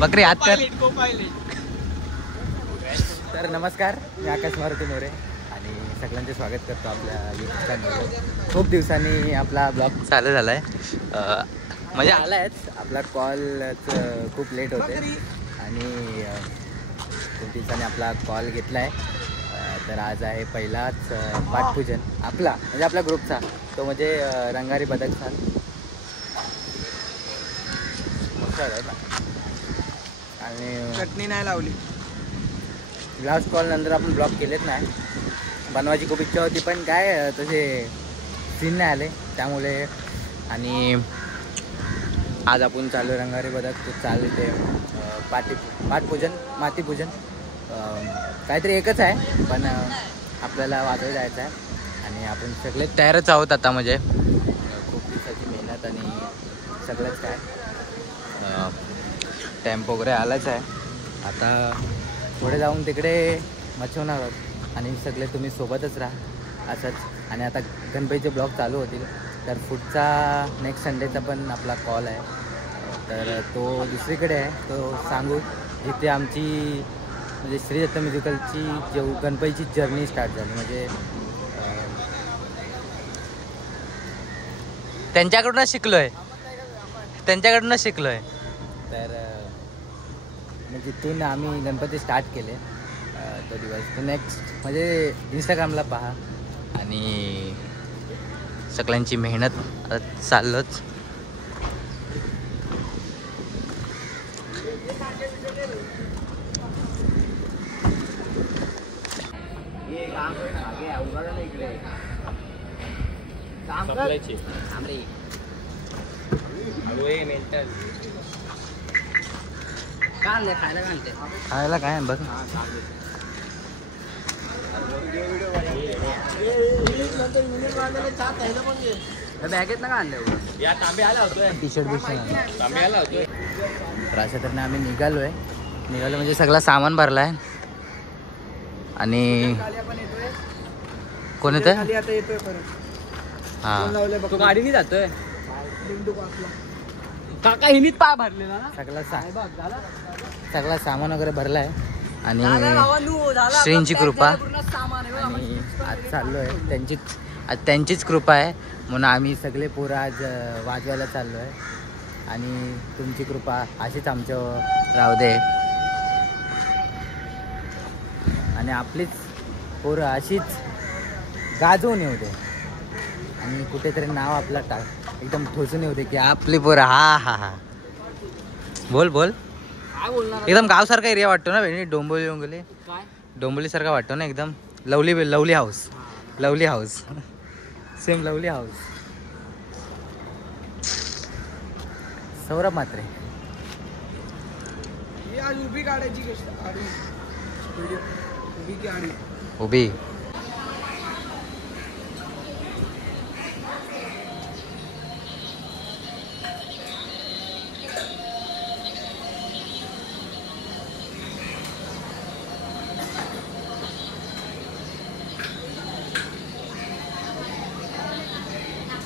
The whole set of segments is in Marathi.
बकरी हात कर. तर नमस्कार, मी आकाश मारुती मोरे आणि सगळ्यांचे स्वागत करतो आपल्या यूट्यूब चॅनलवर. खूप दिवसांनी आपला ब्लॉग चालू झाला आहे. म्हणजे आला आहेच, आपला कॉलच खूप लेट होते आणि खूप दिवसांनी आपला कॉल घेतला आहे. तर आज आहे पहिलाच पाठपूजन आपला, म्हणजे आपल्या ग्रुपचा, तो म्हणजे रंगारी बदकचा. आणि चटणी नाही लावली. लास्ट कॉल नंतर आपण ब्लॉग केलेच नाही. बनवायची खूप इच्छा होती पण काय तसे सीन नाही आले त्यामुळे. आणि आज आपण चालू रंगारी बदक चालू ते पाठपूजन मातीपूजन काहीतरी एकच आहे पण आपल्याला वाजवलं जायचं आहे. आणि आपण सगळे तयारच आहोत आता. म्हणजे खूप दिवसाची मेहनत आणि सगळंच काय टेम्पो वगैरे आलाच आहे. आता पुढे जाऊन तिकडे मचवणार आहोत आणि सगळे तुम्ही सोबतच राहा असंच. आणि आता गणपतीचे ब्लॉग चालू होतील. तर पुढचा नेक्स्ट संडेचा पण आपला कॉल आहे. तर तो दुसरीकडे आहे, तो सांगू जिथे आमची म्हणजे श्री दत्त म्युझिकलची गणपतीची जर्नी स्टार्ट झाली. म्हणजे त्यांच्याकडूनच शिकलो आहे. तर जिथून आम्ही गणपती स्टार्ट केले तो दिवस, तो नेक्स्ट म्हणजे इंस्टाग्रामला पहा. आणि सगळ्यांची मेहनत चाललोच. खायला काय बघ. बॅगेत ना का आणलं टी शर्ट बिशर्ट. तर अशा तऱ्हेने आम्ही निघालो म्हणजे सगळा सामान भरला आहे. आणि कोण येतोय? हा तो गाडीने जातोय काका. हिनीच पाय भरलेला ना. सगळा सामान वगैरे भरला आहे. आणि श्रींची कृपा आणि आज चाललो आहे त्यांचीच कृपा आहे म्हणून आम्ही सगळे पोरं आज वाजवायला चाललो आहे. आणि तुमची कृपा अशीच आमच्यावर राहू दे आणि आपलीच पोरं अशीच गाजवून येऊ दे आणि कुठेतरी नाव आपलं एकदम ठोसून येऊ दे की आपली पोरं. हा बोल एकदम गावसारखा एरिया वाटतो ना बेनी. डोंबिवली सारखा वाटतो ना एकदम. Lovely house same lovely house. Saurabh Matre उभी काढायची उभी.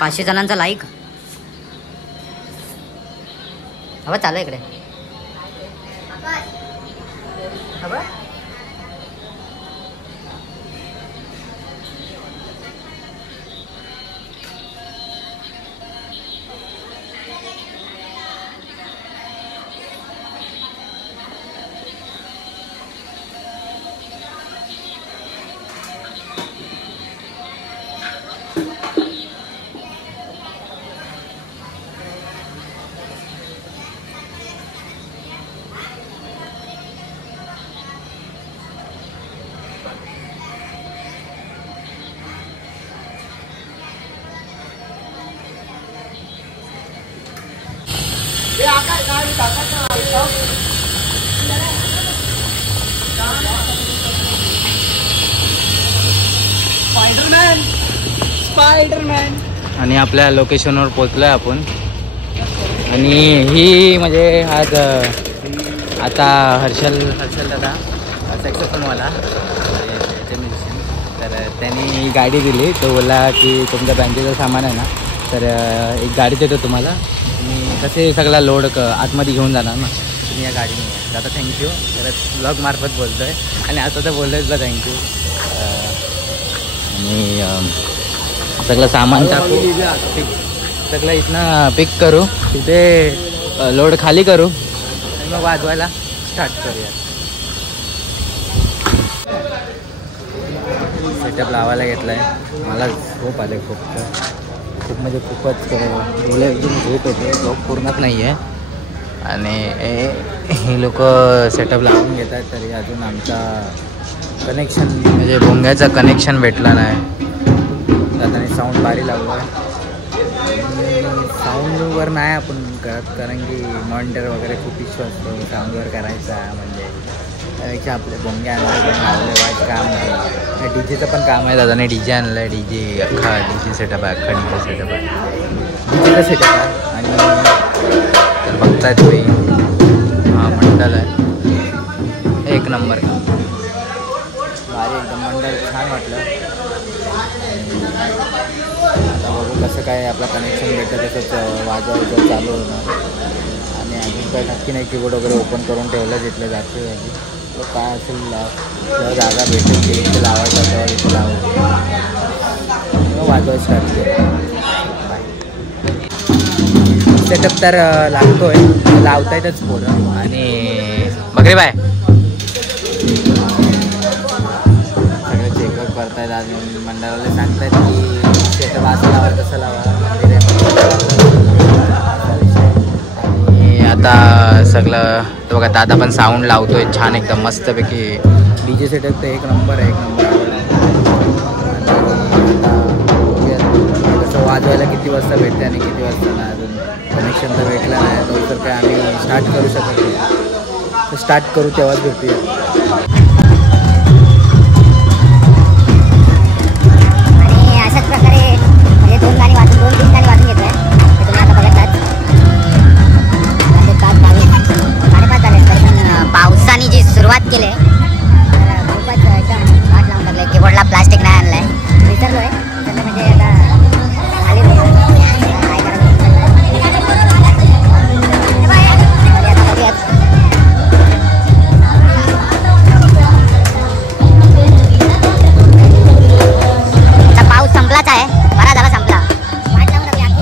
पाचशे जणांचा लाईक हवा चालू इकडे. स्पायडरमॅन. आणि आपल्या लोकेशनवर पोचलोय आपण. आणि ही म्हणजे आज आता हर्षल दादा सॅक्सोफोनवाला म्युझिशियन, तर त्यांनी ही गाडी दिली. तो बोलला की तुमच्या बँकेचं सामान आहे ना तर एक गाडी देतो तुम्हाला. मी कसे सगळा लोड आतमध्ये घेऊन जाणार ना, तुम्ही या गाडीने या. आता थँक्यू. परत ब्लॉगमार्फत बोलतो आहे आणि आता तर बोललो आहे तुला थँक्यू. आणि सगळं सामान टाकू, सगळं इथनं पिक करू, तिथे लोड खाली करू आणि मग वाजवायला स्टार्ट करूया. सेटअप लावायला घेतला आहे. मला झोप आले खूप म्हणजे खूपच डोळे एकदम झोप येते. झोप पूर्णच नाही आहे. आणि हे लोक सेटअप लावून घेत आहेत तरी अजून आमचा कनेक्शन म्हणजे भोंग्याचा कनेक्शन भेटला नाही. दादाने साऊंड भारी लावला आहे. साऊंडवर नाही आपण करत कारण की मॉनिटर वगैरे खूप इश्यू असतो साऊंडवर करायचा. म्हणजे त्यापेक्षा आपले भोंगे आणले वाईट काम आहे. डी जेचं पण काम आहे. दादाने डी जे आणलं आहे. डी जे अख्खा डी जे सेटअप आहे. अख्खा डी जे सेटअप आहे. डी जेचा सेटअप आहे. आणि तर बघताय तुम्ही हा मंडल आहे. एक नंबर का भारी एकदम मंडल छान वाटलं. आता बघू कसं काय आपलं कनेक्शन भेटतं तसंच वाजवायचं चालू होणार. आणि अजून काय नक्की नाही. कीबोर्ड वगैरे ओपन करून ठेवलं जिथलं जाते तर काय असेल जेव्हा जागा भेटेल की इथे लावायचा तेव्हा इथे लावू वाजवायचं स्टार्ट केलं. सेटअप तर लागतो आहे. लावता येतच पोरं. आणि बघरे बाय सगळे चेकअप करतायत. अजून मंडळाला सांगतायत की सेटअप असं लावा तसं लावा. आणि आता सगळं तो बघा दादा पण साऊंड लावतोय छान एकदम मस्तपैकी. डी जे सेटअप तर एक नंबर आहे. एक नंबर कसं वाजवायला किती वाजता भेटते आणि किती वाजता नाही. अजून कनेक्शन तर भेटलं नाही तो तर काय आम्ही स्टार्ट करू शकत नाही. स्टार्ट करू तेव्हाच भेटूया. अशाच प्रकारे म्हणजे 2-3 गाणी वाजून घेतोय. ते तुम्ही आता बघताच. 5:22 झाले तरी पण पावसाने जी सुरुवात केली तर खूपच एकदम वाट लावून टाकलं. कीबोर्डला प्लास्टिक नाही आणलं आहे. विसरलो आहे विसरलं म्हणजे आता खाली काय आता पाऊस संपलाच आहे. बरा झाला संपला. वाट लावून टाकली.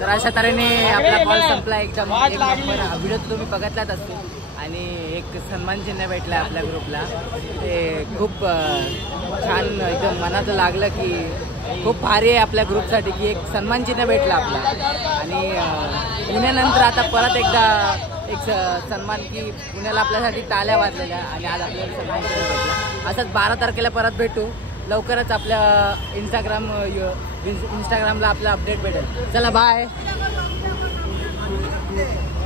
तर अशा तऱ्हेने आपला कॉल संपला एकदम एक नंबर. व्हिडिओ तुम्ही बघितलाच असतो आणि एक सन्मान चिन्ह भेटला आपल्या ग्रुपला. ते खूप छान एकदम मनात लागलं की खूप भारी आहे आपल्या ग्रुपसाठी की एक सन्मान चिन्ह भेटला आपला. आणि पुण्यानंतर आता परत एकदा एक सन्मान की पुण्याला आपल्यासाठी टाळ्या वाजलेल्या आणि आज आपल्याला सन्मान चिन्ह भेटला. असंच 12 तारखेला परत भेटू लवकरच. आपल्या इंस्टाग्रामला आपला अपडेट भेटेल. चला बाय.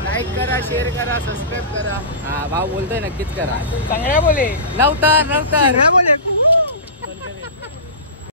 लाईक करा, शेअर करा, सबस्क्राईब करा. हा भाऊ बोलतोय नक्कीच करा. चांगल्या बोले नव्हतं बोले